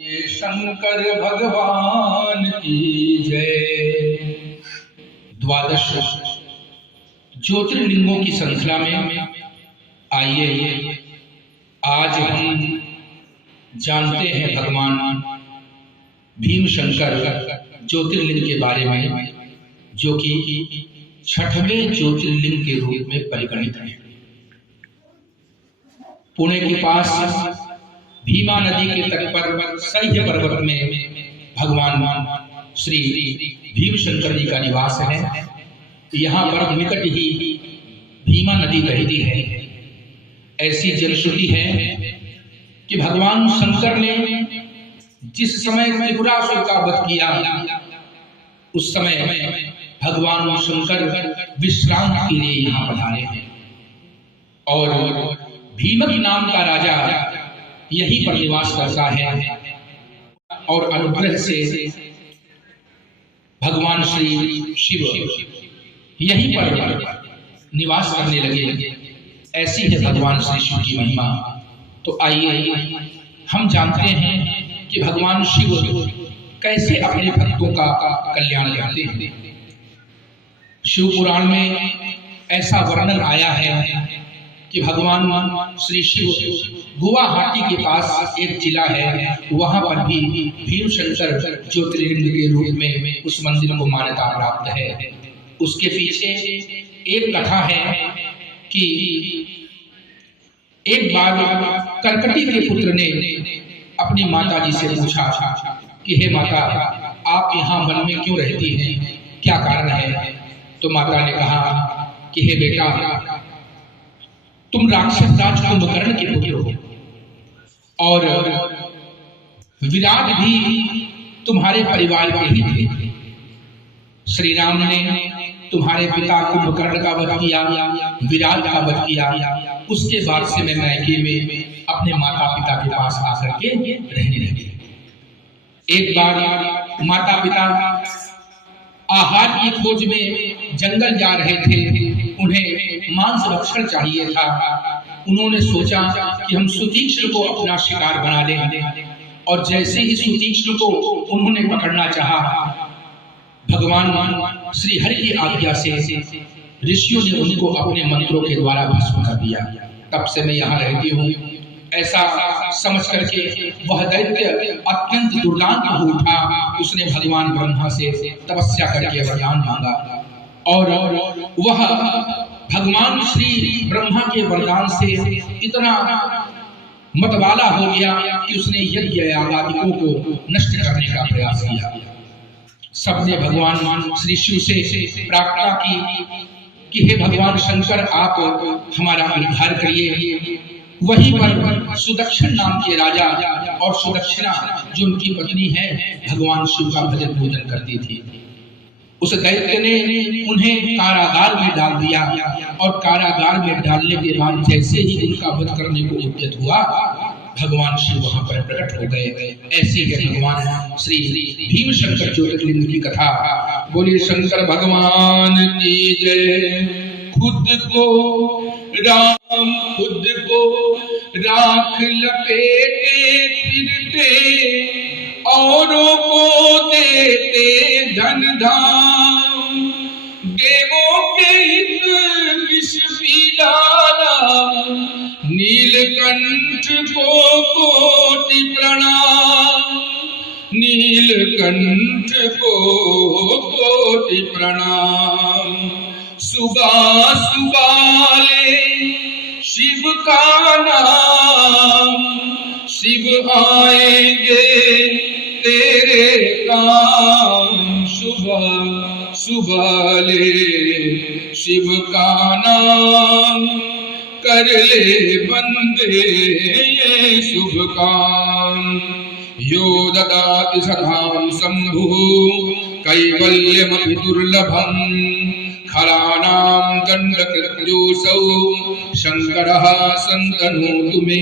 ये शंकर भगवान की जय। द्वादश ज्योतिर्लिंगों की श्रृंखला में आइए आज हम जानते हैं भगवान भीम शंकर ज्योतिर्लिंग के बारे में, जो कि छठवें ज्योतिर्लिंग के रूप में परिगणित है। पुणे के पास भीमा नदी के तट पर सह्य पर्वत में भगवान श्री भीम शंकर जी का निवास है। यहाँ पर निकट ही भीमा नदी बहती है। ऐसी जनश्रुति है कि भगवान शंकर ने जिस समय त्रिपुरासुर का वध किया, उस समय भगवान शंकर विश्राम के लिए यहाँ पधारे हैं और भीमक नाम का राजा यहीं पर निवास करता है और अनुग्रह से भगवान श्री शिव यहीं पर निवास करने लगे। ऐसी है भगवान श्री शिव की महिमा। तो आइए हम जानते हैं कि भगवान शिव कैसे अपने भक्तों का कल्याण करते हैं। शिव पुराण में ऐसा वर्णन आया है कि भगवान श्री शिव गुवाहाटी के पास एक जिला है, वहां पर भी भीम शंकर ज्योतिर्लिंग के रूप में उस मंदिर को मान्यता प्राप्त है। उसके पीछे एक कथा है कि एक बार करकटी के पुत्र ने अपनी माता जी से पूछा कि हे माता, आप यहाँ वन में क्यों रहती हैं, क्या कारण है? तो माता ने कहा कि हे बेटा, तुम राक्षस राज कुंभकर्ण के पुत्र हो और विराट भी तुम्हारे परिवार के ही थे। श्री राम ने तुम्हारे पिता कुंभकर्ण का वध किया, विराट का वध किया। उसके बाद से मैं मैके में अपने माता पिता के पास आकर के रहने लगी। एक बार माता पिता आहार की खोज में जंगल जा रहे थे, उन्हें मांस भक्षण चाहिए था। उन्होंने सोचा कि हम सुतीक्ष्ण को अपना शिकार बना लें और जैसे ही सुतीक्ष्ण को उन्होंने पकड़ना चाहा, भगवान श्री हरि की आज्ञा से ऋषियों ने उनको अपने मंत्रों के द्वारा भस्म कर दिया। तब से मैं यहाँ रहती हूँ। ऐसा समझ करके वह दैत्य अत्यंत दुर्दांत हो उठा। उसने भगवान ब्रह्मा से तपस्या करके वरदान मांगा और वह भगवान श्री ब्रह्मा के वरदान से इतना मतवाला हो गया कि उसने यज्ञ यागादिकों को नष्ट करने का प्रयास किया। सबने भगवान श्री शिव से प्रार्थना की कि हे भगवान शंकर, आप हमारा उद्धार करिए। वहीं पर सुदक्षिण नाम के राजा और सुदक्षिणा जो उनकी पत्नी है, भगवान शिव का भजन पूजन करती थी। उस दैत्य ने उन्हें कारागार में डाल दिया और कारागार में डालने के बाद जैसे ही उनका वध करने को उद्यत हुआ, भगवान शिव वहां पर प्रकट हो गए। ऐसे ही भगवान श्री भीम शंकर ज्योतिर्लिंग की कथा। बोलिए शंकर भगवान की जय। खुद को राम खुद को राख लपेटे फिरते, औरों को देते धन धाम। देवों के हित विष पी डाला, नीलकंठ को कोटि प्रणाम। नीलकंठ को कोटि प्रणाम। सुबह सुबाले शिव का नाम, शिव आएंगे तेरे काम। सुबह सुबाले शिव का नाम, कर ले बंदे ये शुभ काम। यो ददाति सधाम शंभु कैवल्यमपि दुर्लभम्। खरानां दण्डकृत्योऽसौ शंकरः सन्तनोतु मे।